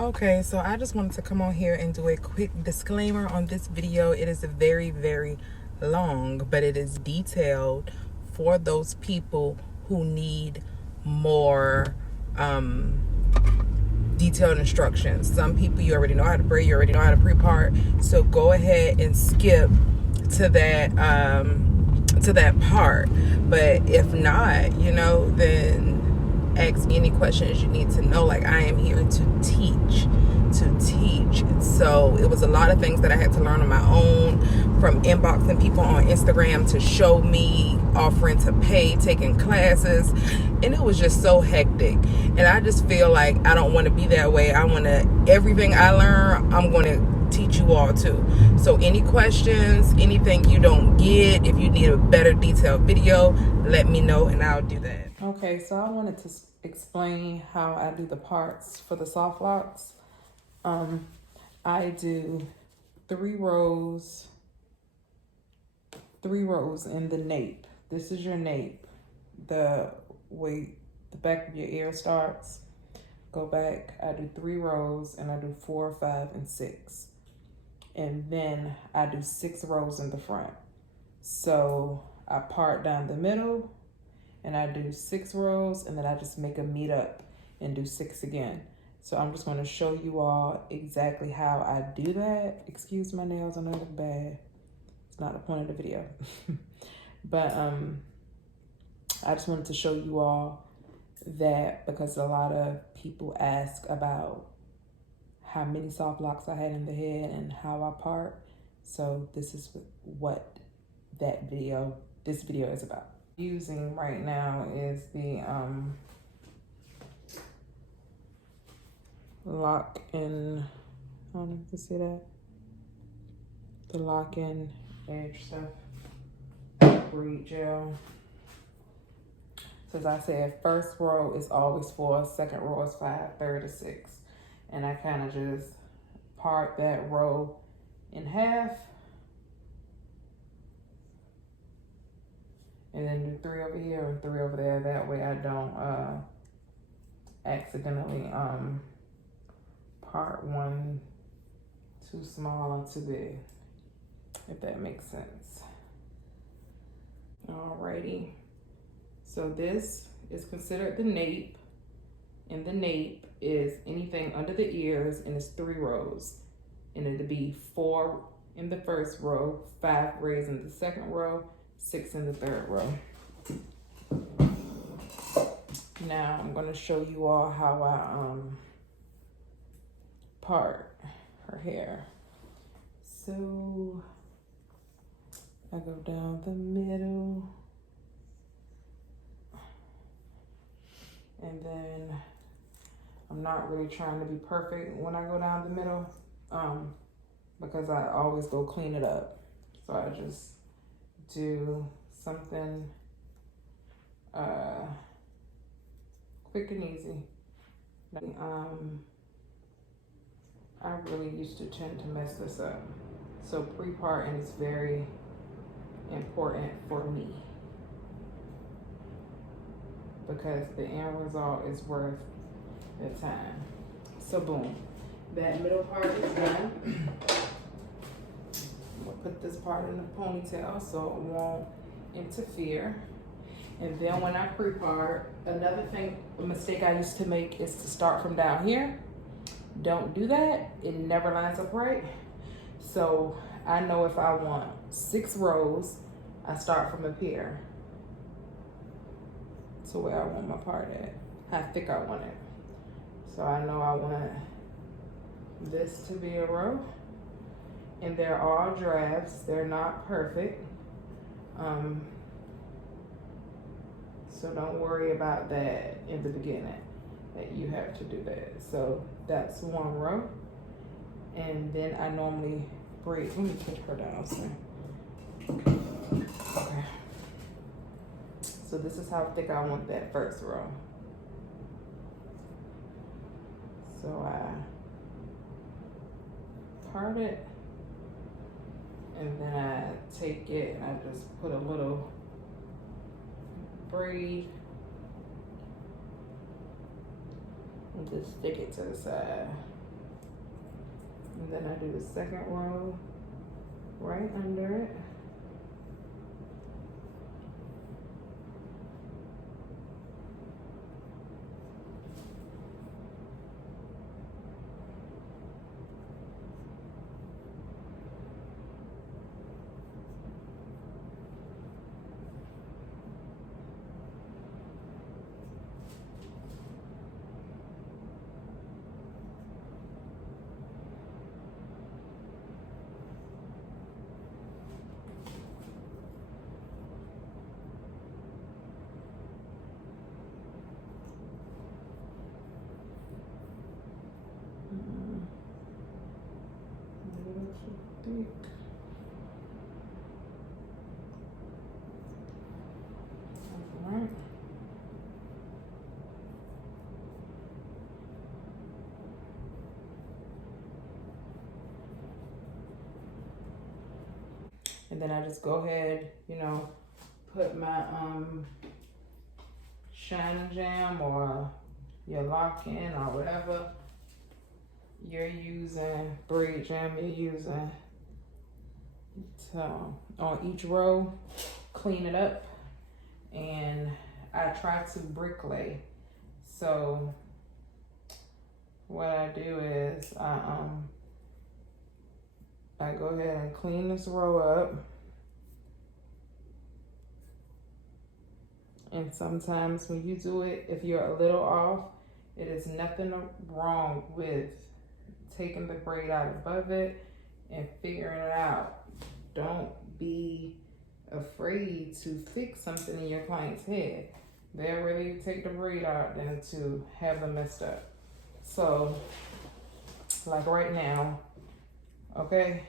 Okay, so I just wanted to come on here and do a quick disclaimer on this video. It is very, very long, but it is detailed for those people who need more detailed instructions. Some people, you already know how to braid, you already know how to pre-part, so go ahead and skip to that part. But if not, then ask me any questions you need to know. Like, I am here to teach. So it was a lot of things that I had to learn on my own, from inboxing people on Instagram to show me, offering to pay, taking classes, and it was just so hectic. And I just feel like I don't want to be that way. I want to, everything I learn, I'm going to teach you all too. So any questions, anything you don't get, if you need a better detailed video, let me know and I'll do that. Okay, so I wanted to explain how I do the parts for the soft locks. I do 3 rows in the nape. This is your nape, the way the back of your ear starts. Go back, I do 3 rows, and I do 4, 5, and 6. And then I do 6 rows in the front. So I part down the middle, and I do 6 rows, and then I just make a meet up and do 6 again. So I'm just going to show you all exactly how I do that. Excuse my nails, I know they look bad. It's not the point of the video. But I just wanted to show you all that because a lot of people ask about how many soft locks I had in the head and how I part. So this is what this video is about. Using right now is the lock-in, I don't know if you can see that, the lock-in edge stuff, breed gel. So as I said, first row is always 4, second row is 5, third is 6. And I kind of just part that row in half. And then do 3 over here and 3 over there. That way I don't accidentally part one too small or too big, if that makes sense. Alrighty. So this is considered the nape, and the nape is anything under the ears, and it's 3 rows. And it'll be 4 in the first row, 5 braids in the second row, 6 in the third row. Now I'm gonna show you all how I part her hair. So I go down the middle, and then I'm not really trying to be perfect when I go down the middle, because I always go clean it up. So I just do something quick and easy. I really used to tend to mess this up. So pre-parting is very important for me because the end result is worth the time. So boom, that middle part is done. I'm gonna put this part in the ponytail so it won't interfere. And then when I pre-part, another mistake I used to make is to start from down here. Don't do that, it never lines up right. So I know if I want 6 rows, I start from up here to where I want my part at, how thick I want it. So I know I want this to be a row, and they're all drafts, they're not perfect. So don't worry about that in the beginning, that you have to do that. So that's 1 row. And then I normally braid, let me put her down, so. Okay. So this is how thick I want that first row. So I part it, and then I take it and I just put a little braid and just stick it to the side. And then I do the second row right under it. Alright. And then I just go ahead, you know, put my Shine Jam or your lock-in or whatever you're using, braid jam you're using, to, on each row, clean it up. And I try to bricklay. So what I do is I go ahead and clean this row up. And sometimes when you do it, if you're a little off, it is nothing wrong with taking the braid out above it and figuring it out. Don't be afraid to fix something in your client's head. They'll really take the braid out than to have them messed up. So, like right now, okay,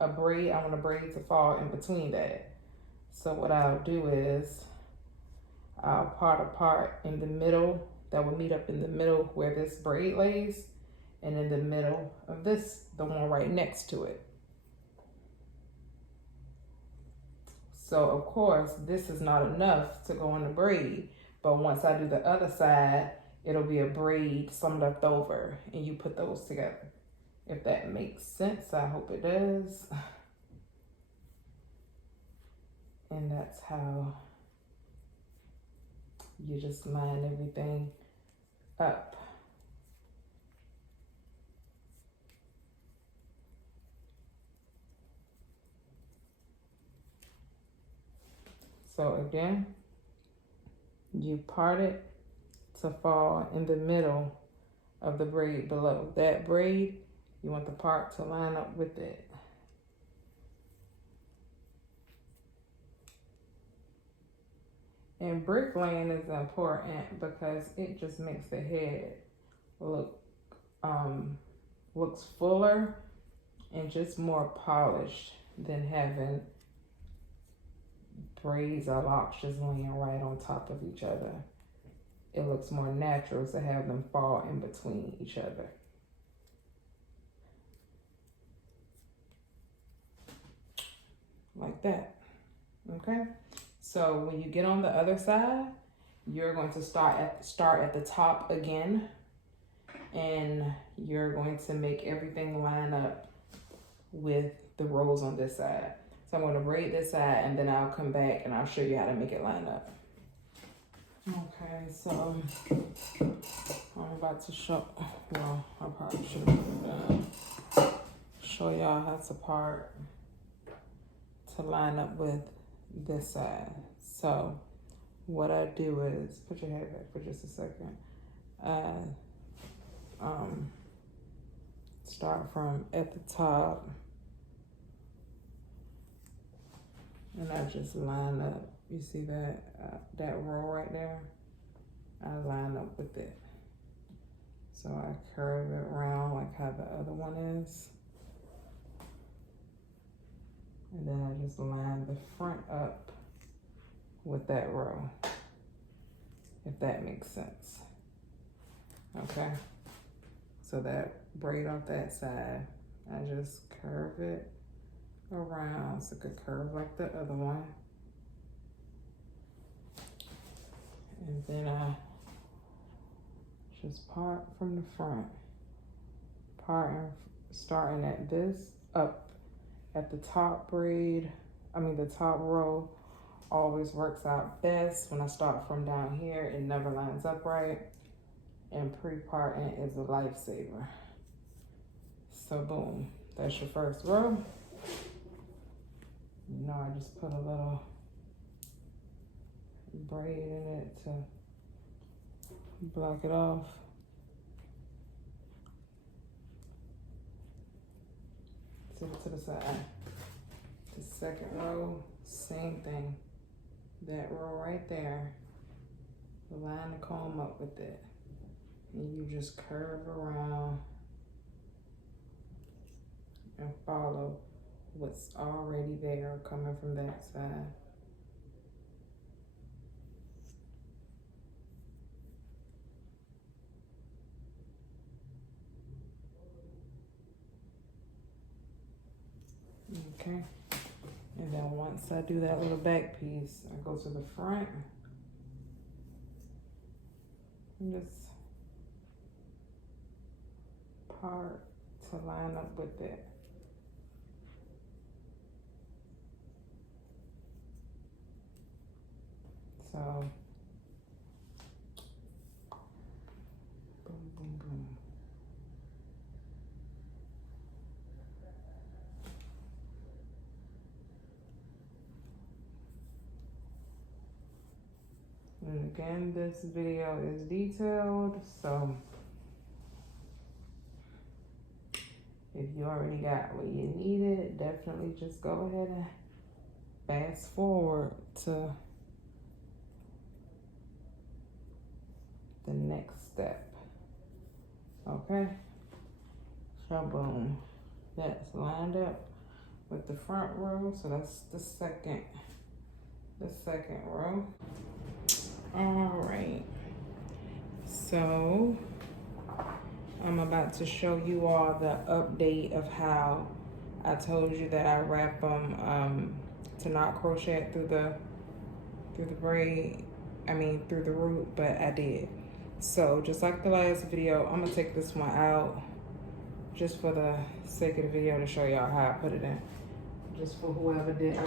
I want a braid to fall in between that. So what I'll do is I'll part a part in the middle that will meet up in the middle where this braid lays, and in the middle of this, the one right next to it. So of course, this is not enough to go in the braid, but once I do the other side, it'll be a braid, some left over, and you put those together. If that makes sense, I hope it does. And that's how you just line everything up. So again, you part it to fall in the middle of the braid below. That braid, you want the part to line up with it. And bricklaying is important because it just makes the head looks fuller and just more polished than having braids or locks just laying right on top of each other. It looks more natural to have them fall in between each other. Like that, okay? So when you get on the other side, you're going to start at the top again, and you're going to make everything line up with the rows on this side. So I'm going to braid this side, and then I'll come back and I'll show you how to make it line up. Okay, so I'm about to show, well, I probably should show y'all how to part to line up with this side. So what I do is, put your head back for just a second. Start from at the top, and I just line up. You see that that row right there? I line up with it. So I curve it around like how the other one is. And then I just line the front up with that row, if that makes sense. Okay, so that braid off that side, I just curve it around so it could curve like the other one. And then I just part from the front, part starting at this up at the top braid, the top row always works out best. When I start from down here, it never lines up right. And pre-parting is a lifesaver. So boom, that's your first row. You know, I just put a little braid in it to block it off. To the side. The second row, same thing. That row right there, line the comb up with it. And you just curve around and follow what's already there coming from that side. Okay, and then once I do that little back piece, I go to the front and just part to line up with it. So, boom, boom, boom. And again, this video is detailed, so if you already got what you needed, definitely just go ahead and fast forward to the next step. Okay, so boom, that's lined up with the front row, so that's the second row. All right, so I'm about to show you all the update of how I told you that I wrap them to not crochet through the braid, through the root, but I did. So just like the last video, I'm gonna take this one out just for the sake of the video to show y'all how I put it in. Just for whoever didn't,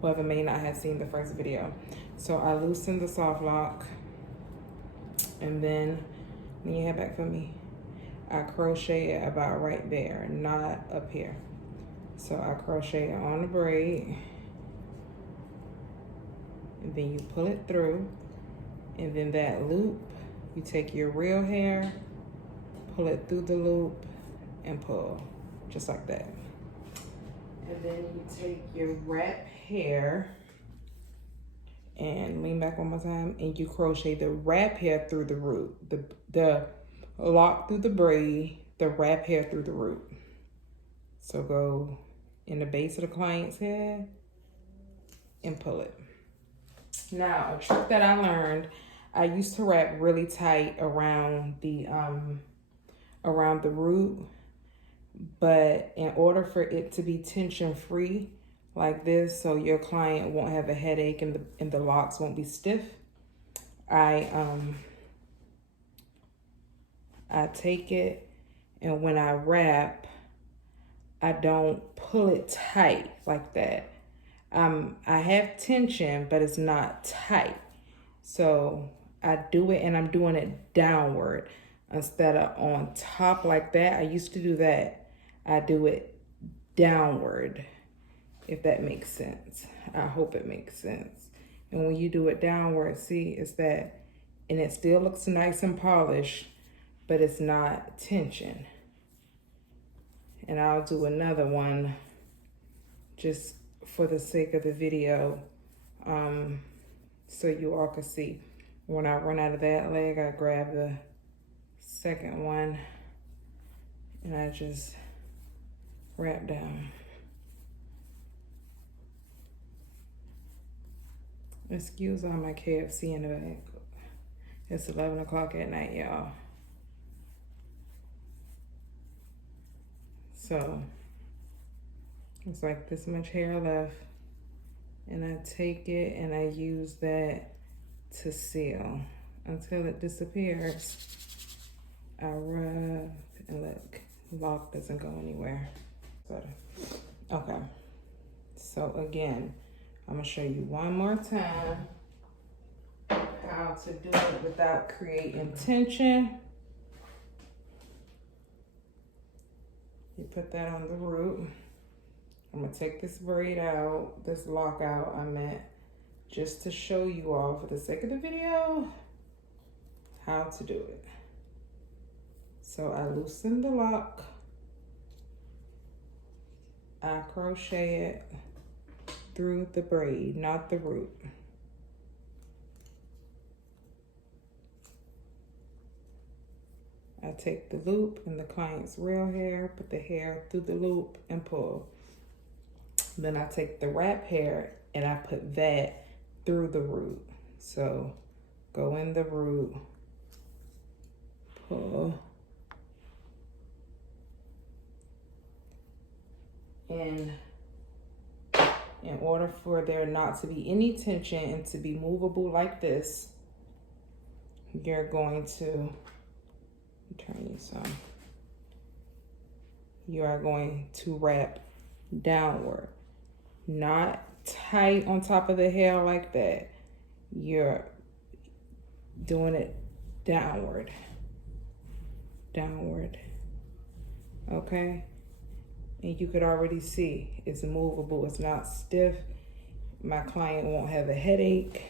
whoever may not have seen the first video. So I loosened the soft lock, and then when you head back for me, I crochet it about right there, not up here. So I crochet it on the braid, and then you pull it through, and then that loop, you take your real hair, pull it through the loop, and pull, just like that. And then you take your wrap hair, and lean back one more time, and you crochet the wrap hair through the root, the lock through the braid, the wrap hair through the root. So go in the base of the client's head and pull it. Now, a trick that I learned, I used to wrap really tight around the root, but in order for it to be tension free like this, so your client won't have a headache and the locks won't be stiff, I take it, and when I wrap, I don't pull it tight like that. I have tension, but it's not tight. So I do it, and I'm doing it downward instead of on top like that. I used to do that. I do it downward, if that makes sense. I hope it makes sense. And when you do it downward, see, it's that, and it still looks nice and polished, but it's not tension. And I'll do another one just for the sake of the video, so you all can see. When I run out of that leg, I grab the second one and I just wrap down. Excuse all my KFC in the back. It's 11 o'clock at night, y'all. So it's like this much hair left, and I take it and I use that to seal until it disappears. I rub and look, lock doesn't go anywhere. Okay, so again, I'm gonna show you one more time how to do it without creating tension. You put that on the root. I'm gonna take this braid out, this lock out, I meant, just to show you all, for the sake of the video, how to do it. So I loosen the lock, I crochet it through the braid, not the root. I take the loop and the client's real hair, put the hair through the loop and pull. Then I take the wrap hair and I put that through the root. So go in the root, pull, and in order for there not to be any tension and to be movable like this, you're going to turn these on. You are going to wrap downward, not tight on top of the hair like that. You're doing it downward, downward, okay? And you could already see it's movable, it's not stiff. My client won't have a headache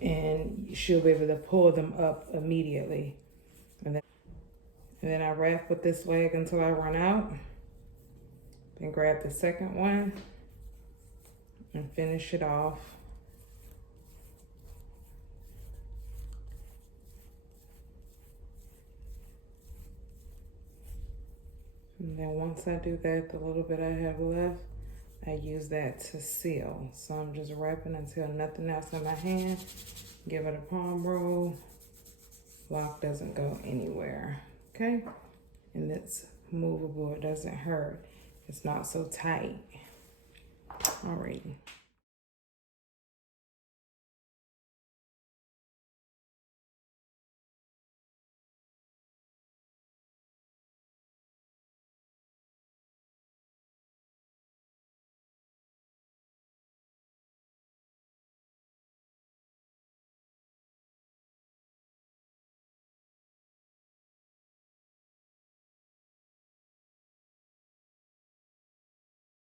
and she'll be able to pull them up immediately. And then I wrap with this leg until I run out. Then grab the second one and finish it off. And then once I do that, the little bit I have left, I use that to seal. So I'm just wrapping until nothing else in my hand. Give it a palm roll. Lock doesn't go anywhere. Okay, and it's movable, it doesn't hurt, it's not so tight. All right.